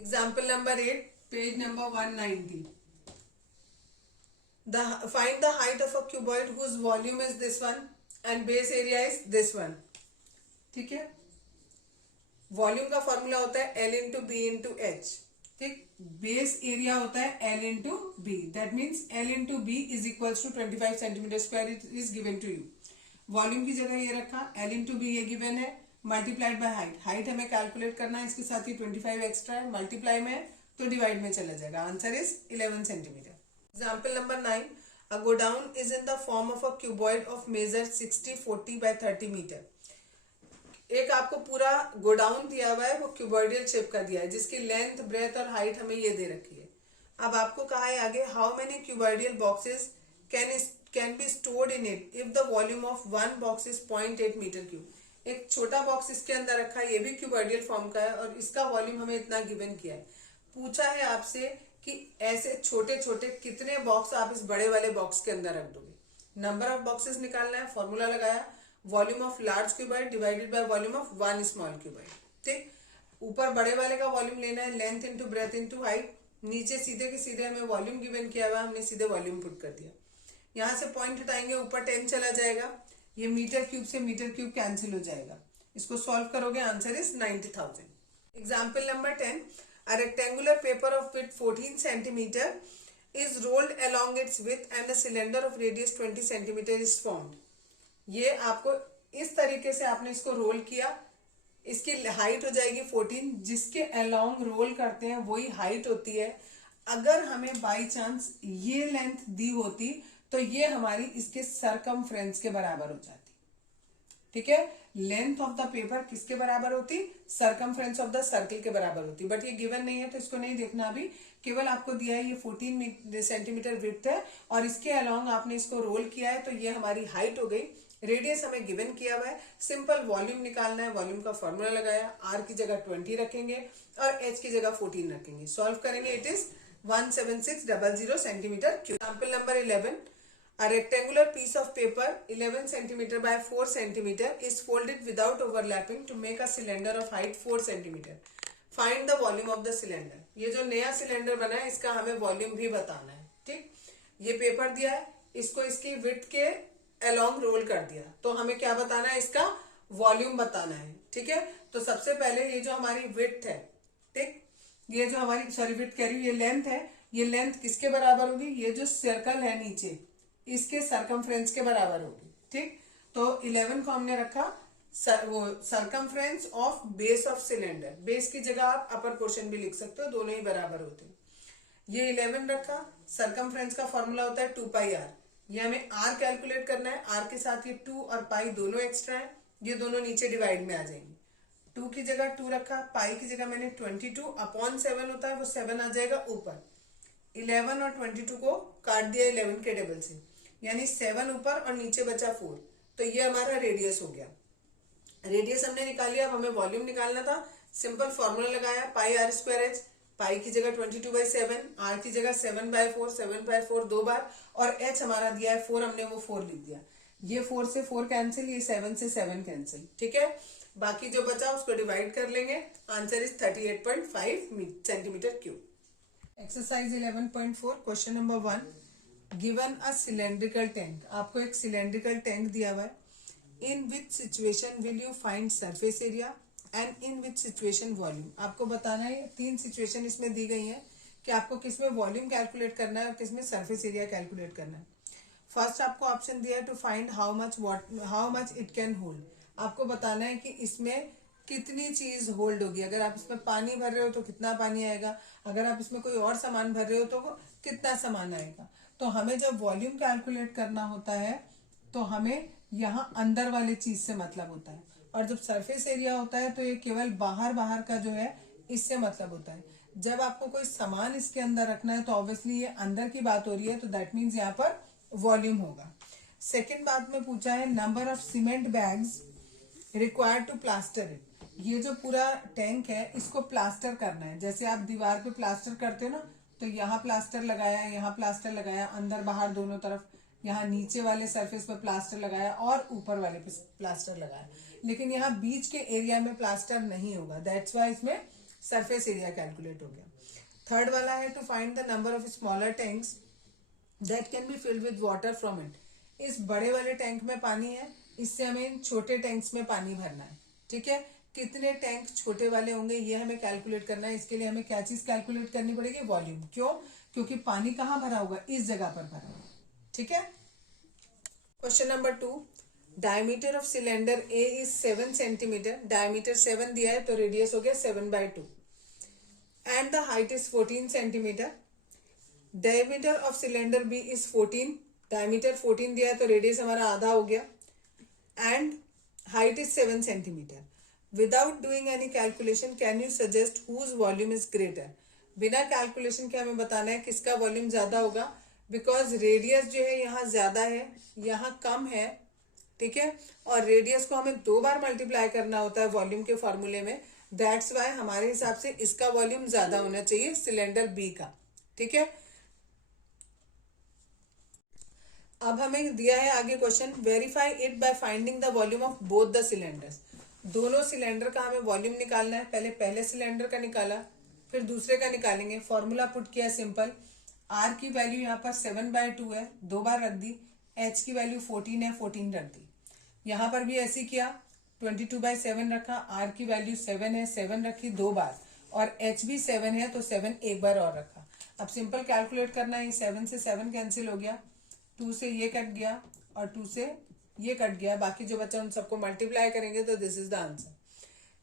Example number 8, page number 190. Find the height of a cuboid whose volume is this one and base area is this one. ठीक है, volume का formula होता है L into B into H. ठीक, base area होता है L into B. That means L into B is equals to 25 centimetre square. It is given to you. Volume की जगह ये रखा, L इंटू बी ये गिवन है, मल्टीप्लाइड बाय हाइट. हाइट हमें कैलकुलेट करना है, इसके साथ ही 25 एक्स्ट्रा है, मल्टीप्लाई में है तो डिवाइड में चला जाएगा. Answer is 11 centimetre. Example number 9. A godown is in the form of a cuboid of measure 60, 40 by 30 metre. एक आपको पूरा गोडाउन दिया हुआ है, वो क्यूबॉइडियल शेप का दिया है, जिसकी लेंथ, ब्रेथ और हाइट हमें ये दे रखी है. अब आपको कहा है आगे, how many cuboidal boxes can be stored in it if the volume of one box is 0.8 metre cube. एक छोटा बॉक्स इसके अंदर रखा है, ये भी क्यूबॉइडियल फॉर्म का है और इसका वॉल्यूम हमें इतना गिवन किया है. पूछा है आपसे कि ऐसे छोटे छोटे कितने बॉक्स आप इस बड़े वाले बॉक्स के अंदर रख दोगे. नंबर ऑफ बॉक्सेस निकालना है, फॉर्मूला लगाया, volume of large cuboid divided by volume of one small cuboid. ठीक, ऊपर बड़े वाले का वॉल्यूम लेना है, length into breadth into height. नीचे सीधे के सीधे हमें वॉल्यूम गिवन किया हुआ, हमने सीधे वॉल्यूम पुट कर दिया. यहाँ से पॉइंट हटाएंगे, ऊपर 10 चला जाएगा, ये मीटर क्यूब से मीटर क्यूब कैंसिल हो जाएगा. इसको सॉल्व करोगे, answer is 90,000. Example number 10. A rectangular paper of width 14 centimeter is rolled along its width and a cylinder of radius 20 centimeter is formed. ये आपको इस तरीके से आपने इसको रोल किया, इसकी हाइट हो जाएगी 14, जिसके अलोंग रोल करते हैं वही हाइट होती है. अगर हमें बाई चांस ये लेंथ दी होती तो ये हमारी इसके सरकमफ्रेंस के बराबर हो जाती. ठीक है, लेंथ ऑफ द पेपर किसके बराबर होती, सरकमफ्रेंस ऑफ द सर्कल के बराबर होती. बट ये गिवन नहीं है तो इसको नहीं देखना अभी. केवल आपको दिया है ये 14 सेंटीमीटर विड्थ है और इसके अलोंग आपने इसको रोल किया है, तो ये हमारी हाइट हो गई. रेडियस हमें गिवन किया हुआ है, सिंपल वॉल्यूम निकालना है. वॉल्यूम का फॉर्मूला लगाया, आर की जगह 20 रखेंगे और एच की जगह 14 रखेंगे. सॉल्व करेंगे, it is 17600 centimetre cube. Example number 11. A rectangular piece of paper 11 cm by 4 cm is folded without overlapping to make a cylinder of height 4 cm. Find the volume of the cylinder. ये जो नया cylinder बना है इसका हमें volume भी बताना है. ठीक, ये पेपर दिया है, इसको इसकी विड्थ के अलोंग रोल कर दिया, तो हमें क्या बताना है, इसका वॉल्यूम बताना है. ठीक है, तो सबसे पहले ये जो हमारी विड्थ है, ठीक, ये जो हमारी सॉरी विड्थ कह रही हूँ, ये लेंथ है. ये लेंथ किसके बराबर होगी, ये जो सर्कल है नीचे इसके सरकमफ्रेंस के बराबर होगी. ठीक, तो 11 को हमने रखा वो circumference of base of cylinder. Base की जगह आप अपर पोर्शन भी लिख सकते हो, दोनों ही बराबर होते हैं. ये 11 रखा. सरकमफ्रेंस का फॉर्मूला होता है 2 पाई आर. ये हमें आर कैलकुलेट करना है, आर के साथ ये 2 और पाई दोनों एक्स्ट्रा है, ये दोनों नीचे डिवाइड में आ जाएंगे. 2 की जगह 2 रखा, पाई की जगह मैंने 22 अपॉन 7 होता है, वो 7 आ जाएगा ऊपर. 11 और 22 को काट दिया 11 के टेबल से, यानी 7 ऊपर और नीचे बचा 4. तो ये हमारा रेडियस हो गया. रेडियस हमने निकाल लिया. अब हमें वॉल्यूम निकालना था, सिंपल फॉर्मूला लगाया, पाई आर स्क्वायर एच. पाई की जगह 22/7, आर की जगह 7/4, 7/4 दो बार, और एच हमारा दिया है 4, हमने वो 4 लिख दिया. ये 4 से 4 कैंसिल, ये 7 से 7 कैंसिल. ठीक है, बाकी जो बचा उसको डिवाइड कर लेंगे. Answer is 38.5 centimetre cube. Exercise 11.4 question number 1. Given a cylindrical tank. आपको एक सिलेंड्रिकल टैंक दिया हुआ है. In which situation will you find surface area and in which situation volume. आपको बताना है, 3 सिचुएशन इसमें दी गई हैं कि आपको किसमें वॉल्यूम कैलकुलेट करना है और किसमें सरफेस एरिया कैलकुलेट करना है. फर्स्ट आपको ऑप्शन दिया है to find how much it can hold. आपको बताना है कि इसमें कितनी चीज होल्ड होगी. अगर आप इसमें पानी भर रहे हो तो कितना पानी आएगा, अगर आप इसमें कोई और सामान भर रहे हो तो कितना सामान आएगा. तो हमें जब वॉल्यूम कैलकुलेट करना होता है तो हमें यहाँ अंदर वाले चीज से मतलब होता है, और जब सरफेस एरिया होता है तो ये केवल बाहर बाहर का जो है इससे मतलब होता है. जब आपको कोई सामान इसके अंदर रखना है तो ऑब्वियसली ये अंदर की बात हो रही है, तो दैट मीन्स यहाँ पर वॉल्यूम होगा. सेकेंड बात में पूछा है number of cement bags required to plaster it. ये जो पूरा टैंक है इसको प्लास्टर करना है. जैसे आप दीवार पे प्लास्टर करते हो ना, तो यहाँ प्लास्टर लगाया, यहाँ प्लास्टर लगाया, अंदर बाहर दोनों तरफ, यहाँ नीचे वाले सरफेस पे प्लास्टर लगाया और ऊपर वाले पे प्लास्टर लगाया. लेकिन यहाँ बीच के एरिया में प्लास्टर नहीं होगा. दैट्स वाई इसमें सरफेस एरिया कैलकुलेट हो गया। थर्ड वाला है to find the number of smaller tanks that can be filled with water from it. इस बड़े वाले टैंक में पानी है, इससे हमें इन छोटे टैंक्स में पानी भरना है। ठीक है, कितने टैंक छोटे वाले होंगे ये हमें कैलकुलेट करना है। इसके लिए हमें क्या चीज कैलकुलेट करनी पड़ेगी? वॉल्यूम। क्यों? क्योंकि पानी कहाँ भरा होगा? इस जगह पर भरा होगा। ठीक है। Question number 2, diameter of cylinder A is 7 centimetre. Diameter 7 दिया है तो रेडियस हो गया 7/2 and the height is 14 centimetre. Diameter of cylinder B is 14। Diameter 14 दिया है तो रेडियस हमारा आधा हो गया and height is 7 centimetre. Without doing any calculation can you suggest whose volume is greater. बिना कैलकुलेशन के हमें बताना है किसका वॉल्यूम ज्यादा होगा, बिकॉज रेडियस जो है यहाँ ज्यादा है, यहाँ कम है। ठीक है, और रेडियस को हमें 2 बार मल्टीप्लाई करना होता है वॉल्यूम के फॉर्मूले में। दैट्स वाई हमारे हिसाब से इसका वॉल्यूम ज्यादा होना चाहिए, सिलेंडर बी का। ठीक है, अब हमें दिया है आगे question, verify it by finding the volume of both the cylinders. दोनों सिलेंडर का हमें वॉल्यूम निकालना है। पहले सिलेंडर का निकाला, फिर दूसरे का निकालेंगे। फॉर्मूला पुट किया सिंपल। आर की वैल्यू यहाँ पर 7/2 है, 2 बार रख दी। एच की वैल्यू 14 है, 14 रख दी। यहाँ पर भी ऐसे किया, 22/7 रखा। आर की वैल्यू 7 है, 7 रखी 2 बार, और एच भी 7 है तो 7 एक बार और रखा। अब सिंपल कैलकुलेट करना है। 7 से 7 कैंसिल हो गया, 2 से ये कट गया और 2 से ये कट गया। बाकी जो बचा उन सबको मल्टीप्लाई करेंगे तो this is the answer.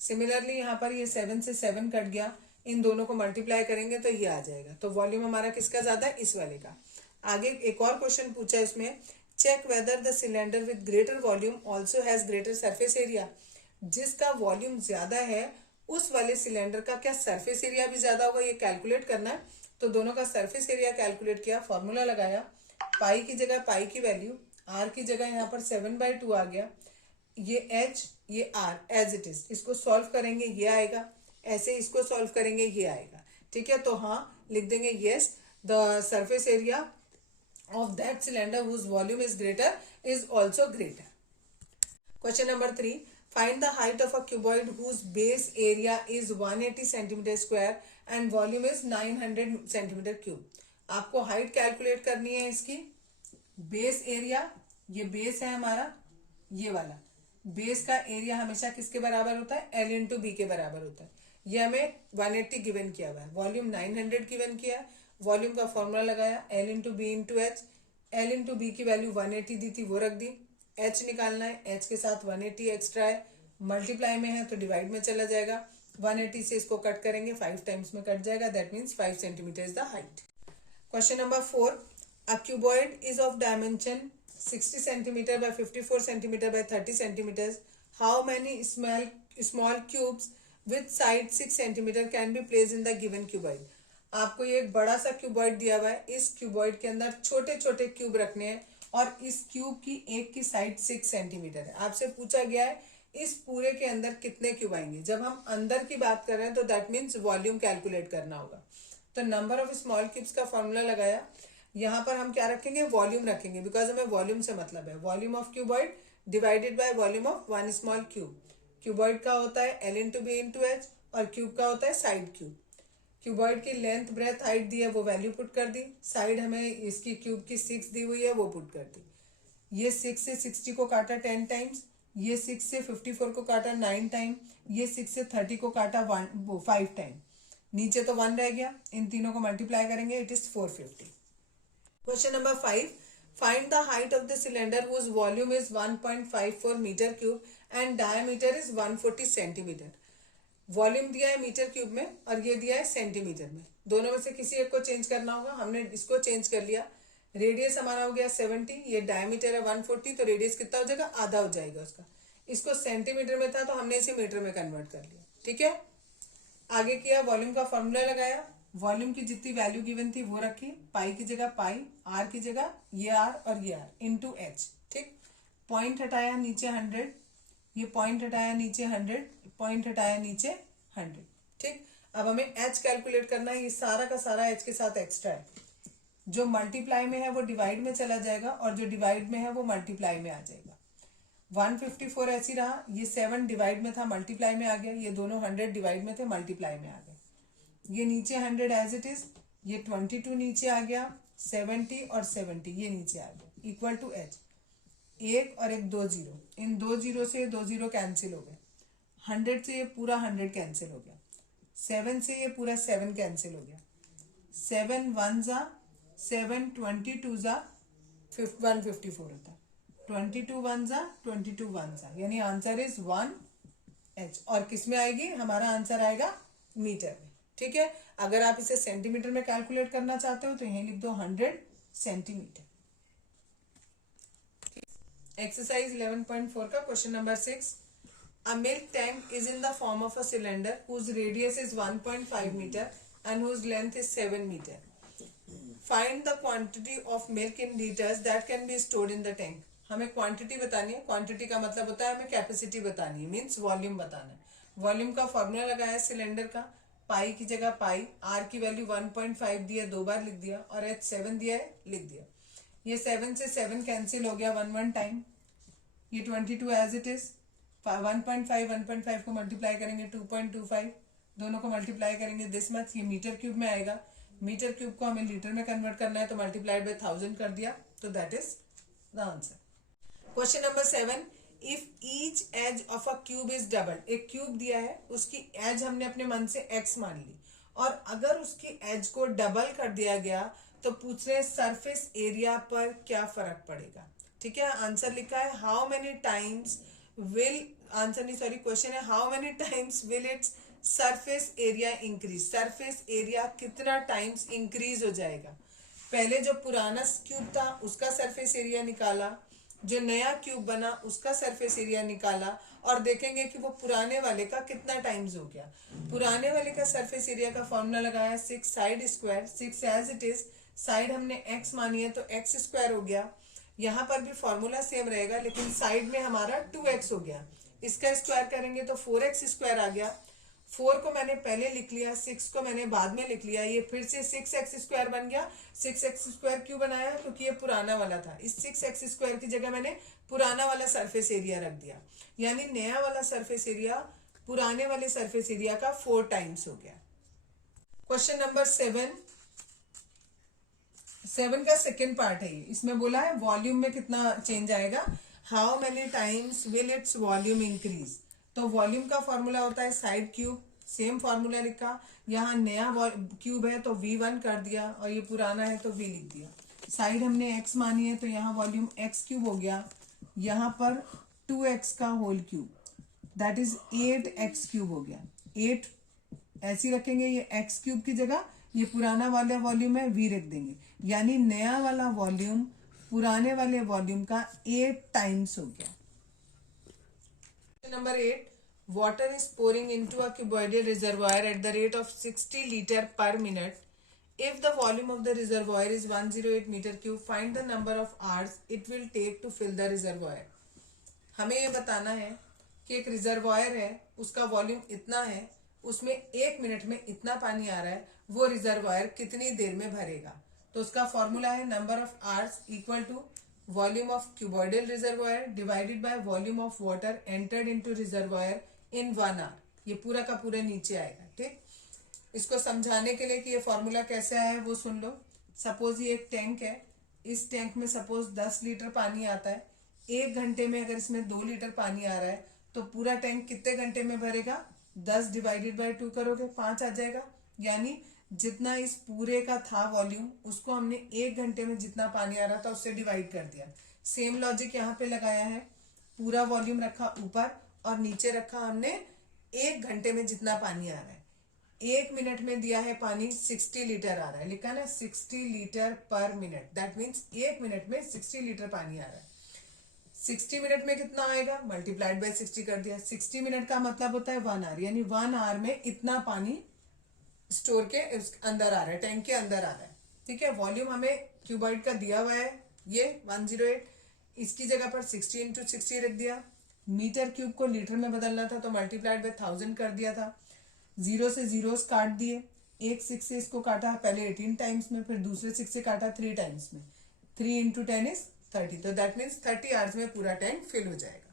Similarly यहाँ पर ये 7 से 7 कट गया, इन दोनों को मल्टीप्लाई करेंगे तो ये आ जाएगा। तो वॉल्यूम हमारा किसका ज्यादा है? इस वाले का। आगे एक और क्वेश्चन पूछा है इसमें, check whether the cylinder with greater volume also has greater surface area. जिसका वॉल्यूम ज्यादा है उस वाले सिलेंडर का क्या सरफेस एरिया भी ज्यादा होगा, ये कैलकुलेट करना है। तो दोनों का सरफेस एरिया कैलकुलेट किया, फॉर्मूला लगाया। पाई की जगह पाई की वैल्यू, आर की जगह यहाँ पर 7/2 आ गया। ये एच, ये आर एज इट इज। इसको सॉल्व करेंगे ये आएगा, ऐसे इसको सॉल्व करेंगे ये आएगा। ठीक है, तो हाँ लिख देंगे yes the surface area of that cylinder whose volume is greater is also greater. Question number 3, find the height of a cuboid whose base area is 180 centimetre square and volume is 900 centimetre cube. आपको height calculate करनी है इसकी। Base area, ये base है हमारा, ये वाला base का एरिया हमेशा किसके बराबर होता है? L इंटू बी के बराबर होता है। ये हमें 180 गिवन किया हुआ है, वॉल्यूम 900 गिवन किया है। वॉल्यूम का फॉर्मूला लगाया, L into B into H. L into B की वैल्यू 180 दी थी, वो रख दी। H निकालना है, H के साथ 180 एक्स्ट्रा है, मल्टीप्लाई में है तो डिवाइड में चला जाएगा। 180 से इसको कट करेंगे, 5 टाइम्स में कट जाएगा, that means 5 centimetre is the height. Question number 4, a cuboid is of dimension 60 centimeter by 54 centimeter by 30 centimeters. How many small cubes with side 6 centimeter can be placed in the given cuboid? आपको ये एक बड़ा सा cuboid दिया हुआ है, इस cuboid के अंदर छोटे छोटे क्यूब रखने हैं और इस क्यूब की एक की साइड 6 सेंटीमीटर है। आपसे पूछा गया है इस पूरे के अंदर कितने क्यूब आएंगे। जब हम अंदर की बात कर रहे हैं तो दैट मीन्स वॉल्यूम कैलकुलेट करना होगा। तो नंबर ऑफ स्मॉल क्यूब्स का फॉर्मूला लगाया। यहाँ पर हम क्या रखेंगे? वॉल्यूम रखेंगे, बिकॉज हमें वॉल्यूम से मतलब है। Volume of cuboid divided by volume of one small cube. Cuboid का होता है L into B into H और क्यूब का होता है साइड क्यूब। क्यूबॉइड की लेंथ ब्रेथ हाइट दी है, वो वैल्यू पुट कर दी। साइड हमें इसकी क्यूब की 6 दी हुई है, वो पुट कर दी। ये 6 से 60 को काटा 10 टाइम्स, ये 6 से 54 को काटा 9 टाइम, ये 6 से 30 को काटा 5 टाइम। नीचे तो 1 रह गया, इन तीनों को मल्टीप्लाई करेंगे, it is 450। Question number 5, find the height of the cylinder whose volume is 1.54 metre cube and diameter is 140 centimetre. Volume दिया है मीटर क्यूब में और ये दिया है सेंटीमीटर में। दोनों में से किसी एक को चेंज करना होगा। हमने इसको चेंज कर लिया। रेडियस हमारा हो गया 70, ये डायमीटर है 140, तो रेडियस कितना हो जाएगा? आधा हो जाएगा उसका। इसको सेंटीमीटर में था तो हमने इसे मीटर में कन्वर्ट कर लिया। ठीक है, आगे किया, वॉल्यूम का फॉर्मूला लगाया। वॉल्यूम की जितनी वैल्यू गिवन थी वो रखी, पाई की जगह पाई, आर की जगह ये आर और ये आर इंटू एच। ठीक, पॉइंट हटाया नीचे 100, ये पॉइंट हटाया नीचे 100, पॉइंट हटाया नीचे 100। ठीक, अब हमें एच कैलकुलेट करना है। ये सारा का सारा एच के साथ एक्स्ट्रा है। जो मल्टीप्लाई में है वो डिवाइड में चला जाएगा और जो डिवाइड में है वो मल्टीप्लाई में आ जाएगा। 154 ऐसी रहा, ये 7 डिवाइड में था मल्टीप्लाई में आ गया, ये दोनों 100 डिवाइड में थे मल्टीप्लाई में आ गए, ये नीचे 100 एज इट इज, ये 22 नीचे आ गया, 70 और 70 ये नीचे आ गया, इक्वल टू एच, एक और एक 2 जीरो, इन 2 जीरो से 2 जीरो कैंसिल हो गए, 100 से ये पूरा 100 कैंसिल हो गया, 7 से ये पूरा 7 कैंसिल हो गया, 7 1 जा 7, 22 जा 154 होता है, 22 1 जा 22 1 जा, यानी आंसर इज 1 एच। और किस में आएगी, हमारा आंसर आएगा मीटर में। ठीक है, अगर आप इसे सेंटीमीटर में कैलकुलेट करना चाहते हो तो यहीं लिख दो 100 सेंटीमीटर। एक्सरसाइज 11.4 का question number 6, a milk tank is in the form of a cylinder whose radius is 1.5 meter and whose length is 7 meter. Find the quantity of milk in liters that can be stored in the tank. हमें quantity बतानी है, quantity का मतलब होता है हमें capacity बतानी है, मीन्स वॉल्यूम बताना है। वॉल्यूम का फॉर्मूला लगाया है सिलेंडर का, पाई की जगह पाई, आर की वैल्यू 1.5 दिया, 2 बार लिख दिया, और एच 7 दिया है, लिख दिया। ये 7 से 7 कैंसिल हो गया 1 टाइम, ये 22 एज इट इज, 1.5 को मल्टीप्लाई करेंगे 2.25, दोनों को मल्टीप्लाई करेंगे दिस मच, ये मीटर क्यूब में आएगा, मीटर क्यूब को हमें लीटर में कन्वर्ट करना है तो मल्टीप्लाइड बाय 1000 कर दिया, तो that is the answer. Question number 7, if each edge of a cube is double, एक क्यूब दिया है, उसकी एज हमने अपने मन से x मान ली, और अगर उसकी एज को डबल कर दिया गया तो पूछ रहे सरफेस एरिया पर क्या फर्क पड़ेगा। ठीक है, आंसर लिखा है how many times will, answer नहीं सॉरी, क्वेश्चन है how many times will its surface area increase, surface area कितना टाइम्स इंक्रीज हो जाएगा। पहले जो पुराना क्यूब था उसका सरफेस एरिया निकाला, जो नया क्यूब बना उसका सरफेस एरिया निकाला, और देखेंगे कि वो पुराने वाले का कितना टाइम्स हो गया। पुराने वाले का सरफेस एरिया का फॉर्मूला लगाया 6 side square, 6 edge it is, side हमने x मानी है तो x स्क्वायर हो गया, यहाँ पर भी फॉर्मूला सेम रहेगा लेकिन साइड में हमारा 2x हो गया, इसका स्क्वायर करेंगे तो 4x स्क्वायर आ गया, 4 को मैंने पहले लिख लिया, 6 को मैंने बाद में लिख लिया, ये फिर से 6x स्क्वायर बन गया। 6x स्क्वायर क्यों बनाया, क्योंकि ये पुराना वाला था, इस 6x स्क्वायर की जगह मैंने पुराना वाला सरफेस एरिया रख दिया, यानी नया वाला सरफेस एरिया पुराने वाले सरफेस एरिया का 4 टाइम्स हो गया। क्वेश्चन नंबर 7 का सेकेंड पार्ट है ये, इसमें बोला है वॉल्यूम में कितना चेंज आएगा, how many times will its volume increase. तो वॉल्यूम का फॉर्मूला होता है साइड क्यूब, सेम फॉर्मूला लिखा, यहाँ नया क्यूब है तो V1 कर दिया, और ये पुराना है तो V लिख दिया, साइड हमने x मानी है तो यहाँ वॉल्यूम x क्यूब हो गया, यहाँ पर 2x का whole cube, that is 8x cube हो गया, 8 ऐसी रखेंगे, ये x क्यूब की जगह ये पुराना वाला वॉल्यूम है V रख देंगे, यानी नया वाला वॉल्यूम पुराने वाले वॉल्यूम का 8 टाइम्स हो गया। Number 8, water is pouring into a cuboidal reservoir at the rate of 60 liter per minute. If the volume of the reservoir is 108 meter cube, find the number of hours it will take to fill the reservoir. हमें ये बताना है कि एक reservoir है, उसका volume इतना है, उसमें 1 मिनट में इतना पानी आ रहा है, वो रिजर्वायर कितनी देर में भरेगा। तो उसका फॉर्मूला है number of hours equal to volume of cuboidal reservoir divided by volume of water entered into reservoir in 1 hour. ये पूरा का पूरा नीचे आएगा। ठीक, इसको समझाने के लिए कि ये फॉर्मूला कैसे आया है वो सुन लो। सपोज ये एक टैंक है, इस टैंक में सपोज 10 लीटर पानी आता है, 1 घंटे में अगर इसमें 2 लीटर पानी आ रहा है तो पूरा टैंक कितने घंटे में भरेगा, 10 डिवाइडेड बाय 2 करोगे 5 आ जाएगा, यानी जितना इस पूरे का था वॉल्यूम उसको हमने 1 घंटे में जितना पानी आ रहा था उससे डिवाइड कर दिया। सेम लॉजिक यहाँ पे लगाया है, पूरा वॉल्यूम रखा ऊपर और नीचे रखा हमने 1 घंटे में जितना पानी आ रहा है। 1 मिनट में दिया है पानी 60 लीटर आ रहा है, लिखा ना 60 लीटर पर मिनट, दैट मीन्स 1 मिनट में 60 लीटर पानी आ रहा है। 60 मिनट में कितना आएगा, मल्टीप्लाइड बाय 60 कर दिया। 60 मिनट का मतलब होता है 1 आवर, यानी 1 आवर में इतना पानी स्टोर के अंदर आ रहा है, टैंक के अंदर आ रहा है। ठीक है, वॉल्यूम हमें क्यूबॉइड का दिया हुआ है ये 108, इसकी जगह पर 60 इंटू 60 रख दिया। मीटर क्यूब को लीटर में बदलना था तो मल्टीप्लाइड बाय 1000 कर दिया था। 0 से 0 काट दिए, एक 6 से इसको काटा पहले 18 टाइम्स में, फिर दूसरे 6 से काटा 3 टाइम्स में, 3 इंटू 10 इज 30, तो दैट मीन्स 30 आवर्स में पूरा टैंक फिल हो जाएगा।